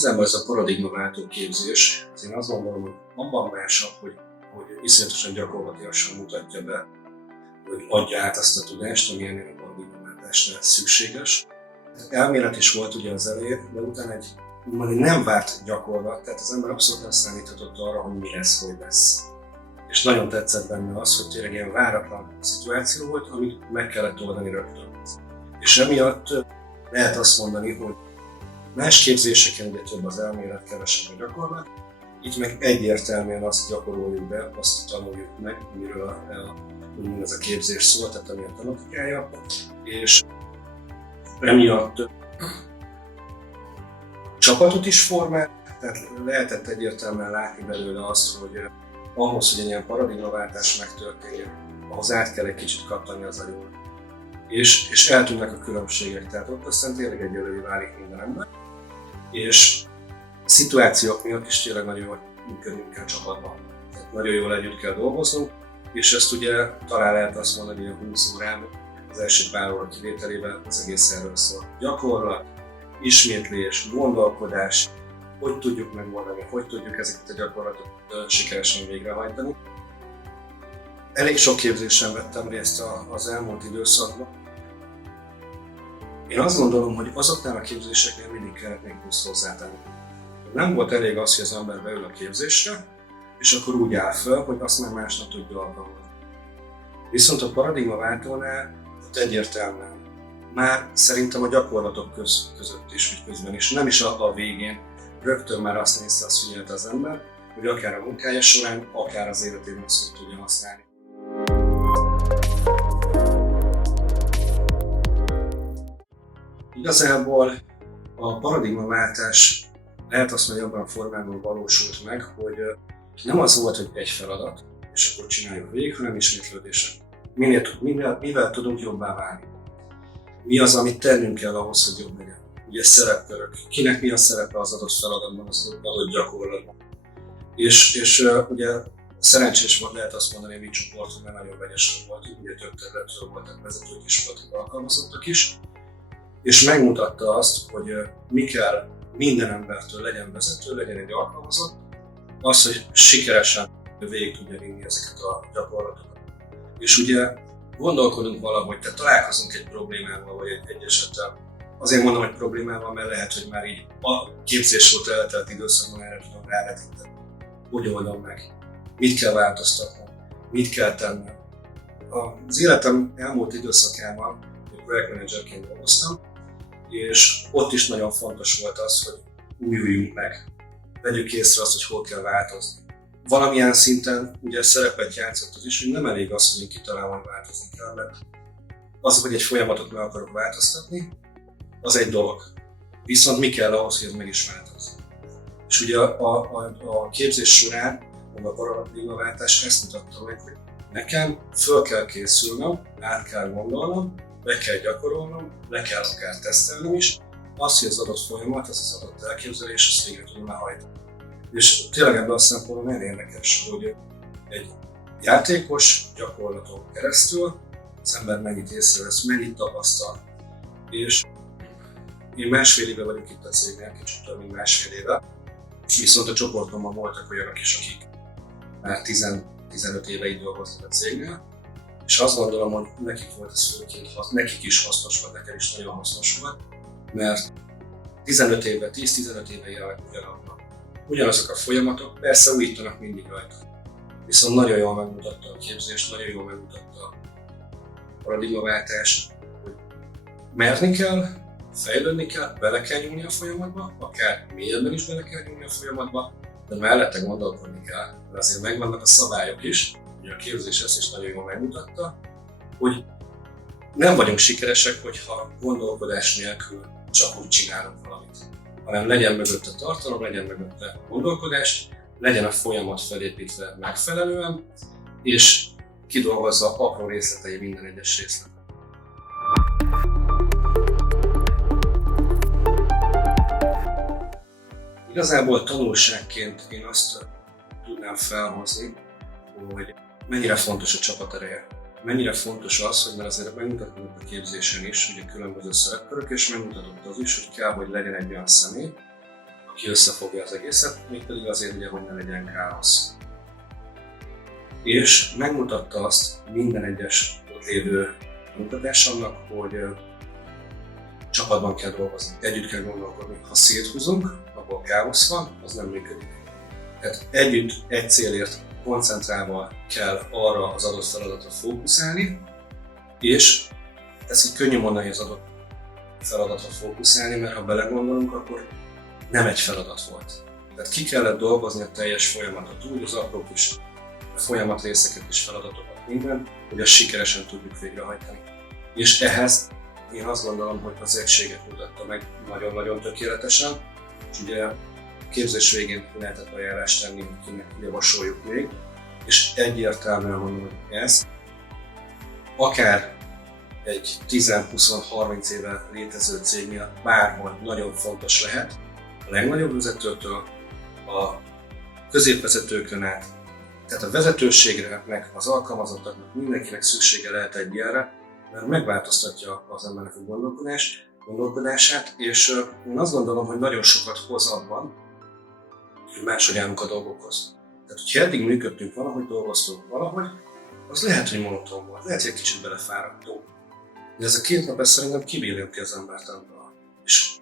Igazából ez a paradigmaváltó képzés, ez én azt gondolom, hogy abban másabb, hogy iszonyatosan gyakorlatilag mutatja be, hogy adja át azt a tudást, ami ennél a paradigmaváltásnál szükséges. Elmélet is volt ugye az elején, de utána egy nem várt gyakorlat, tehát az ember abszolút nem számíthatott arra, hogy mi lesz, hogy lesz. És nagyon tetszett benne az, hogy tényleg ilyen váratlan szituáció volt, amit meg kellett oldani rögtön. És emiatt lehet azt mondani, hogy más képzéseken ugye több az elmélet, kevesebb a gyakorlat, itt meg egyértelműen azt gyakoroljuk be, azt tanuljuk meg, miről ez a képzés szól, tehát ami a tematikája, és emiatt csapatot is formál, tehát lehetett egyértelműen látni belőle azt, hogy ahhoz, hogy egy ilyen paradigmaváltás megtörténjen, ahhoz át kell egy kicsit kattani az agyon. És eltűnnek a különbségek, tehát ott aztán tényleg egyelőre válik minden ember. És szituációk miatt is tényleg nagyon jól működünk kell csapatban. Tehát nagyon jól együtt kell dolgoznunk, és ezt ugye talán lehet azt mondani, hogy a 20 órán az első pár óra kivételével az egész erről szól. Gyakorlat, ismétlés, gondolkodás, hogy tudjuk megoldani, hogy tudjuk ezeket a gyakorlatokat sikeresen végrehajtani. Elég sok képzésen vettem részt az elmúlt időszakban. Én azt gondolom, hogy azoknál a képzéseknél mindig kellett még plusz hozzátenni. Nem volt elég az, hogy az ember beül a képzésre, és akkor úgy áll fel, hogy azt már másnap tudja alkalmazni. Viszont a paradigmaváltónál ott egyértelműen már szerintem a gyakorlatok között is, vagy közben is, nem is a végén, rögtön már azt figyelte az ember, hogy akár a munkája során, akár az életében azt tudja használni. Igazából a paradigmaváltás lehet azt mondani, abban a formában valósult meg, hogy nem az volt, hogy egy feladat, és akkor csináljuk végig, hanem ismétlődések. Mivel tudunk jobbá válni? Mi az, amit tennünk kell ahhoz, hogy jobb legyen? Ugye szerepkörök. Kinek mi a szerepe az adott feladatban, az adott gyakorlatban? És ugye szerencsés volt, lehet azt mondani, hogy mi csoportunk, mert nagyon vegyesen voltunk, ugye több területről voltak vezetők is, voltak alkalmazottak is, és megmutatta azt, hogy mi kell minden embertől, legyen vezető, legyen egy alkalmazott, az, hogy sikeresen végig tudja vinni ezeket a gyakorlatokat. És ugye gondolkodunk valahogy, tehát találkozunk egy problémával, vagy egy esettel. Azért mondom, hogy problémával, mert lehet, hogy már így a képzés volt eltelt időszakban erre tudom rávetíteni. Hogy oldom meg? Mit kell változtatnom? Mit kell tennem? Az életem elmúlt időszakában projektmenedzserként dolgoztam, és ott is nagyon fontos volt az, hogy újuljunk meg. Vegyük észre azt, hogy hol kell változni. Valamilyen szinten ugye szerepet játszott az is, hogy nem elég az, hogy én kitalálom, hogy változni kell, mert az, hogy egy folyamatot meg akarok változtatni, az egy dolog. Viszont mi kell ahhoz, hogy ez meg is változzon. És ugye a képzés során, a paradigmaváltás ezt mutatta meg, hogy nekem föl kell készülnöm, át kell gondolnom, be kell gyakorolnom, le kell akár tesztelnem is, azt, hogy az adott folyamat, az adott elképzelés, azt végre tudom hajtani. És tényleg ebben a szempontból nagyon érdekes, hogy egy játékos gyakorlaton keresztül az ember mennyit észrevesz, mennyit tapasztal. És én másfél éve vagyok itt a cégnél, kicsit több mint másfél éve, viszont a csoportomban voltak olyanok is, akik már 10-15 éve itt dolgoznak a cégnél, és azt gondolom, hogy nekik volt ez főként, nekik is hasznos volt, nekem is nagyon hasznos volt, mert 10-15 éve járnak ugyanabban. Ugyanazok a folyamatok, persze újítanak mindig rajta. Viszont nagyon jól megmutatta a képzést, nagyon jól megmutatta a paradigmaváltást, hogy merni kell, fejlődni kell, bele kell nyúlni a folyamatba, akár mélyebben is bele kell nyúlni a folyamatba, de mellette gondolkodni kell, mert azért megvannak a szabályok is, ugye a képzés ezt is nagyon jól megmutatta, hogy nem vagyunk sikeresek, hogyha gondolkodás nélkül csak úgy csinálunk valamit, hanem legyen mögötte tartalom, legyen mögötte gondolkodás, legyen a folyamat felépítve megfelelően, és kidolgozza apró részletei minden egyes részlet. Igazából tanulságként én azt tudnám felhozni, hogy mennyire fontos a csapatereje. Mennyire fontos az, hogy mert azért megmutatott a képzésen is, ugye különböző szerepkörök, és megmutatott az is, hogy kell, hogy legyen egy olyan személy, aki összefogja az egészet, mégpedig azért ugye, hogy ne legyen káosz. És megmutatta azt minden egyes ott lévő munkatársamnak, hogy csapatban kell dolgozni, együtt kell gondolkodni. Ha széthúzunk, abból káosz van, az nem működik. Tehát együtt, egy célért koncentrálva kell arra az adott feladatra fókuszálni, és ez így könnyű mondani, hogy az adott feladatra fókuszálni, mert ha belegondolunk, akkor nem egy feladat volt. Tehát ki kellett dolgozni a teljes folyamatot, úgy az apró kis folyamatrészeket és feladatokat minden, hogy azt sikeresen tudjuk végrehajtani. És ehhez én azt gondolom, hogy az egységet mutatta meg nagyon-nagyon tökéletesen, és ugye a képzés végén lehetett ajánlást tenni, kinek javasoljuk még, és egyértelműen mondom, hogy ez akár egy 10-20-30 éve létező cégnél bárhol nagyon fontos lehet, a legnagyobb vezetőtől a középvezetőkön át, tehát a vezetőségnek, az alkalmazottaknak, mindenkinek szüksége lehet egy ilyenre, mert megváltoztatja az embernek a gondolkodását, és én azt gondolom, hogy nagyon sokat hoz abban, hogy máshogy állunk a dolgokhoz. Tehát, hogyha eddig működtünk valahogy, dolgoztunk valahogy, az lehet, hogy monoton volt, lehet, hogy egy kicsit belefáradtunk. De ez a 2 nap, ez szerintem kibírjuk ki az embert abban. És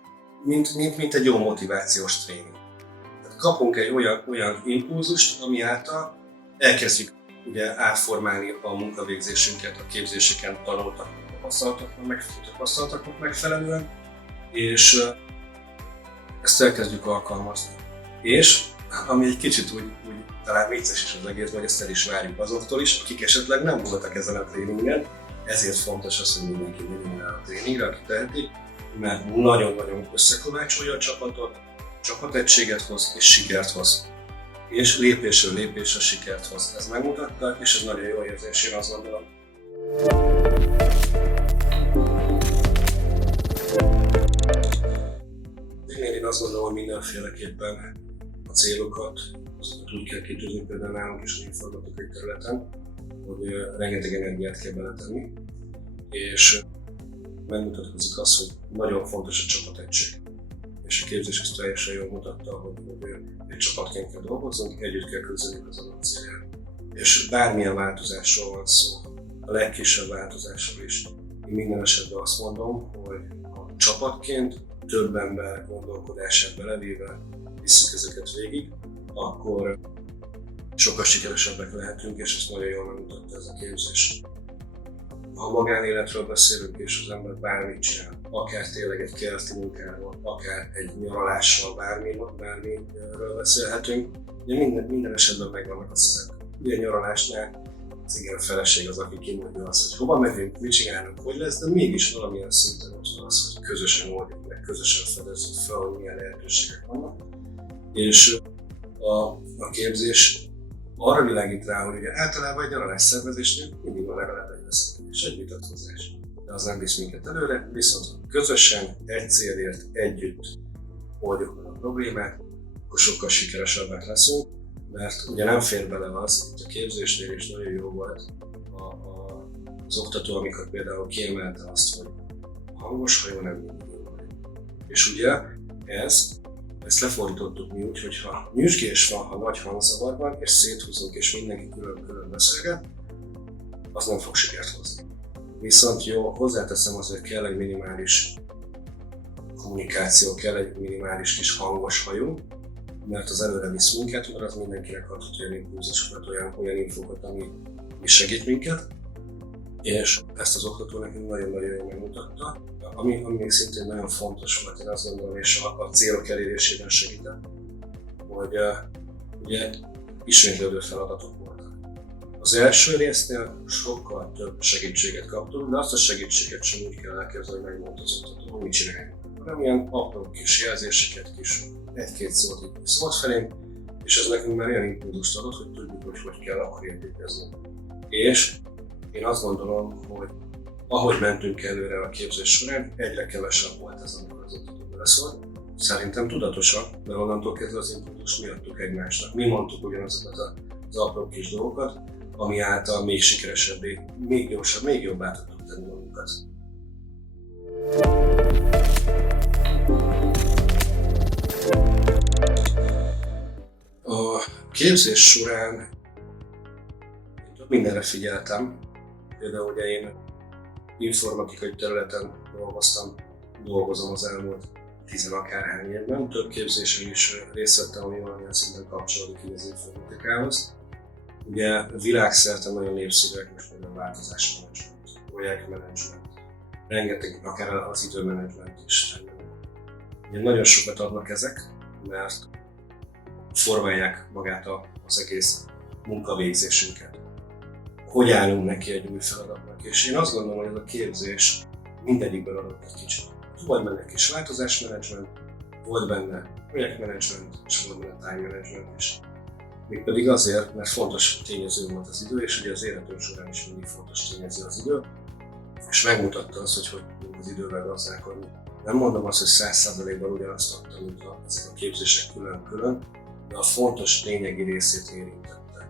mint egy jó motivációs tréning. Tehát kapunk egy olyan impulzust, ami által elkezdjük ugye átformálni a munkavégzésünket, a képzéseken tapasztaltaknak megfelelően, és ezt elkezdjük alkalmazni. És ami egy kicsit úgy talán vicces is az egész, vagy ezt el is várjuk azoktól is, akik esetleg nem voltak ezen a tréningen, ezért fontos az, hogy mindenki menjen el a tréningre, aki teheti, mert nagyon-nagyon összekovácsolja a csapatot, csapategységet hoz és sikert hoz. És lépésről lépésre sikert hoz. Ez megmutatta, és ez nagyon jó érzés, én azt gondolom. Én azt gondolom, hogy mindenféleképpen a célokat, azokat úgy kell kitűzni, például nálunk is az informatikai területen, hogy rengeteg energiát kell beletenni, és megmutatkozik az, hogy nagyon fontos a csapategység. És a képzés ezt teljesen jól mutatta, hogy egy csapatként kell dolgoznunk, együtt kell küzdenünk az adott céljára. És bármilyen változásról van szó, a legkisebb változásról is. Én minden esetben azt mondom, hogy a csapatként több ember gondolkodását belevéve visszük ezeket végig, akkor sokkal sikeresebbek lehetünk, és ezt nagyon jól megmutatta ez a képzés. Ha magánéletről beszélünk, és az ember bármit csinál, akár tényleg egy kerti munkáról, akár egy nyaralással, bármiről beszélhetünk, ugye minden esetben megvannak a szerepek. Ugye a nyaralásnál az igen a feleség az, aki kimondja azt, hogy hova megyünk, mit csinálunk, hogy lesz, de mégis valamilyen szinten ott van az, hogy közösen oldjuk meg, közösen fedezzük fel, hogy milyen lehetőségek vannak. És a képzés arra világít rá, hogy ugye általában egy nyaralás szervezésnél mindig van legalább egy vezetés, egy vitatkozás. De az nem visz minket előre, viszont közösen, egy célért, együtt oldjuk meg a problémát, akkor sokkal sikeresebbek leszünk, mert ugye nem fér bele az, itt a képzésnél is nagyon jó volt az oktató, amikor például kiemelte azt, hogy hangos hajó nem mindig jó hajó. És ugye ezt lefordítottuk mi úgy, hogy ha nyüzsgés van, ha nagy hangzavar van, és széthúzunk, és mindenki külön-külön beszélget, az nem fog sikert hozni. Viszont jó, hozzáteszem azért kell egy minimális kommunikáció, kell egy minimális kis hangos hajó, mert az előre visz minket, mert az mindenkinek adhat olyan impulzusokat, olyan infokat, ami segít minket. És ezt az oktató nekünk nagyon-nagyon jól megmutatta, ami még szintén nagyon fontos volt, én azt gondolom, és a célok elérésében segített, hogy ugye ismétlődő feladatok voltak. Az első résznél sokkal több segítséget kaptunk, de azt a segítséget sem úgy kell elképzelni, hogy megmondta az oktató, hogy mit csináljunk. Hanem ilyen apró kis jelzéseket, kis egy-két szót itt szólt felénk, és ez nekünk már olyan impulzust adott, hogy tudjuk, hogy kell akkor építkezni. És én azt gondolom, hogy ahogy mentünk előre a képzés során, egyre kevesebb volt ez, amikor az oktató beleszólt. Szerintem tudatosan, mert onnantól kezdve az impulzust mi adtuk egymásnak. Mi mondtuk ugyanazokat az apró kis dolgokat, ami által még sikeresebbé, még gyorsabb, még jobbá tudtuk tenni magunkat. képzés során én több mindenre figyeltem. Például ugye én informatikai területen dolgozom az elmúlt 10 akárhány évben. Több képzésen is részt vettem, ami valamilyen szinten kapcsolódik az informatikához. Ugye világszerte nagyon népszerűek most például változásmenedzsment, projektmenedzsment, rengeteg, akár az időmenedzsment is. Ugye nagyon sokat adnak ezek, mert formálják magát az egész munkavégzésünket. Hogy állunk neki egy új feladatnak? És én azt gondolom, hogy ez a képzés mindegyikben adott egy kicsit. Volt benne kis változásmenedzsment, volt benne projektmenedzsment, és volt benne time management is. Mégpedig azért, mert fontos tényező volt az idő, és ugye az életünk során is mindig fontos tényező az idő, és megmutatta azt, hogy tudunk az idővel gazdálkodni. Nem mondom azt, hogy 100%-ban ugyanazt adtam, mint ezek a képzések külön-külön, de a fontos lényegi részét érintette.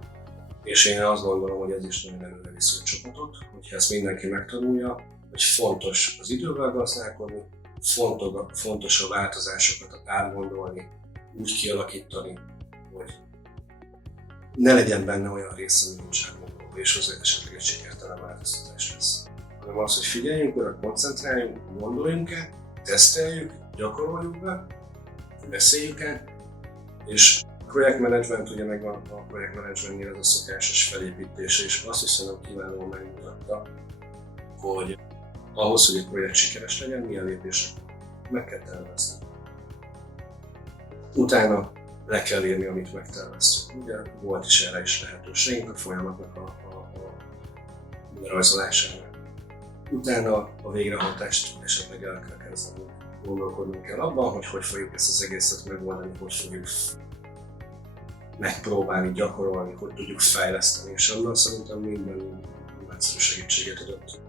És én azt gondolom, hogy ez is nagyon előre viszi a csapatot, hogyha ezt mindenki megtanulja, hogy fontos az idővel gazdálkodni, fontos a változásokat átgondolni, úgy kialakítani, hogy ne legyen benne olyan része, ami nincs átgondolva, és az esetleg egy sikertelen változtatás lesz. Hanem az, hogy figyeljünk oda, koncentráljunk, gondoljunk el, teszteljük, gyakoroljuk be, beszéljük el, és a projektmenedzsment, ugye megvan a projektmenedzsmentnél ez a szokásos felépítése, és azt hiszem, hogy kiválóan megmutatta, hogy ahhoz, hogy egy projekt sikeres legyen, milyen lépéseket meg kell tervezni. Utána le kell írni, amit megterveztünk. Ugye volt is erre is lehetőségünk a folyamatnak a rajzolásánál. Utána a végrehajtást esetleg el kell kezdeni. Gondolkodnunk kell abban, hogy fogjuk ezt az egészet megoldani, hogy fogjuk megpróbálni, gyakorolni, hogy tudjuk fejleszteni, és abban szerintem minden nagyszerű segítséget adott.